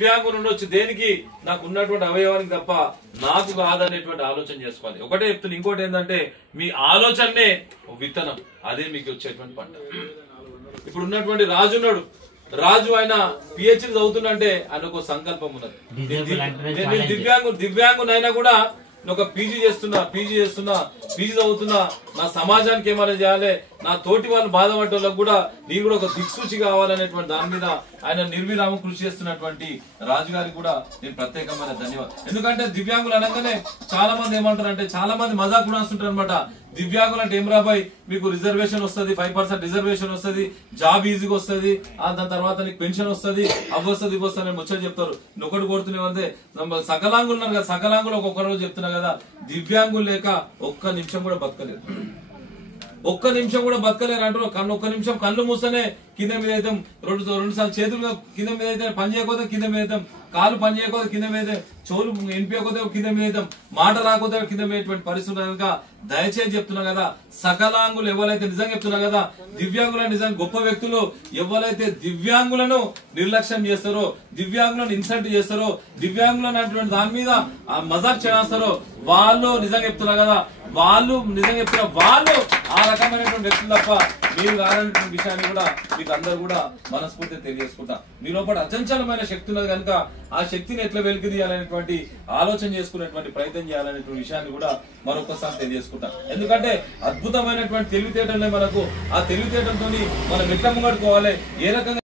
దివ్యాంగులు ఉండొచ్చు, దేనికి నాకు ఉన్నటువంటి అవయవానికి తప్ప నాకు కాదనేటువంటి ఆలోచన చేసుకోవాలి. ఒకటే చెప్తున్నా. ఇంకోటి ఏంటంటే మీ ఆలోచనే విత్తనం, అదే మీకు వచ్చేటువంటి పంట. ఇప్పుడు ఉన్నటువంటి రాజు ఉన్నాడు, రాజు ఆయన పిహెచ్డి చదువుతుందంటే ఆయన ఒక సంకల్పం ఉన్నది. దివ్యాంగునైనా కూడా ఒక పీజీ చేస్తున్నా, పీజీ చదువుతున్నా, నా సమాజానికి ఏమైనా చేయాలి, నా తోటి వాళ్ళు బాధపడ్డ వాళ్ళకు కూడా నేను కూడా ఒక దిక్సూచి కావాలనేటువంటి దాని మీద ఆయన నిర్విరామం కృషి చేస్తున్నటువంటి రాజుగారికి కూడా నేను ప్రత్యేకమైన ధన్యవాదాలు. ఎందుకంటే దివ్యాంగులు అనగానే చాలా మంది ఏమంటారంటే, చాలా మంది మజాక్ కూడా వస్తుంటారు అనమాట. దివ్యాంగులు అంటే ఏం రాబాయ్, మీకు రిజర్వేషన్ వస్తుంది, 5% రిజర్వేషన్ వస్తుంది, జాబ్ ఈజీగా వస్తుంది, దాని తర్వాత నీకు పెన్షన్ వస్తుంది, అవి వస్తుంది, ఇవి వస్తుంది అని ముచ్చట చెప్తారు. ఒకటి కోరుతున్నామంటే సకలాంగులు ఉన్నారు కదా, సకలాంగులు ఒక్కొక్క రోజు చెప్తున్నా కదా, దివ్యాంగులు లేక ఒక్క నిమిషం కూడా బతకలేదు, ఒక్క నిమిషం కూడా బతకలేరు అంటారు. ఒక్క నిమిషం కళ్ళు మూస్తేనే కింద మీద అయితే, రెండు సార్లు చేతులు కింద మీద అయితే, పని చేయకపోతే కింద మీద అయితే, కాలు పని చేయకపోతే కింద మీద, చెవులు ఎంపియకపోతే కింద మీద, మాట రాకపోతే కింద మీద పరిస్థితి కనుక దయచేసి చెప్తున్నా కదా, సకలాంగులు ఎవరైతే నిజంగా చెప్తున్నా కదా, దివ్యాంగుల నిజంగా గొప్ప వ్యక్తులు ఎవరైతే దివ్యాంగులను నిర్లక్ష్యం చేస్తారో, దివ్యాంగులను ఇన్సల్ట్ చేస్తారో, దివ్యాంగులను అటువంటి దాని మీద మజాక్ చేస్తారో, వాళ్ళు నిజంగా చెప్తున్నా కదా, వాళ్ళు నిజంగా చెప్తున్నా, వాళ్ళు ఆ రకమైనటువంటి వ్యక్తులు తప్ప మీరు కాదనేటువంటి విషయాన్ని కూడా మీకు అందరూ కూడా మనస్ఫూర్తిగా తెలియజేసుకుంటా. మీ లోపల అచంచలమైన శక్తి ఉన్నది కనుక ఆ శక్తిని ఎట్లా వెలికి తీయాలనేటువంటి ఆలోచన చేసుకునేటువంటి ప్రయత్నం చేయాలనేటువంటి విషయాన్ని కూడా మరొకసారి తెలియజేసుకుంటా. ఎందుకంటే అద్భుతమైనటువంటి తెలివితేటలే మనకు, ఆ తెలివితేటలతో మనం ఎట్లా ముంగడుకోవాలి, ఏ రకంగా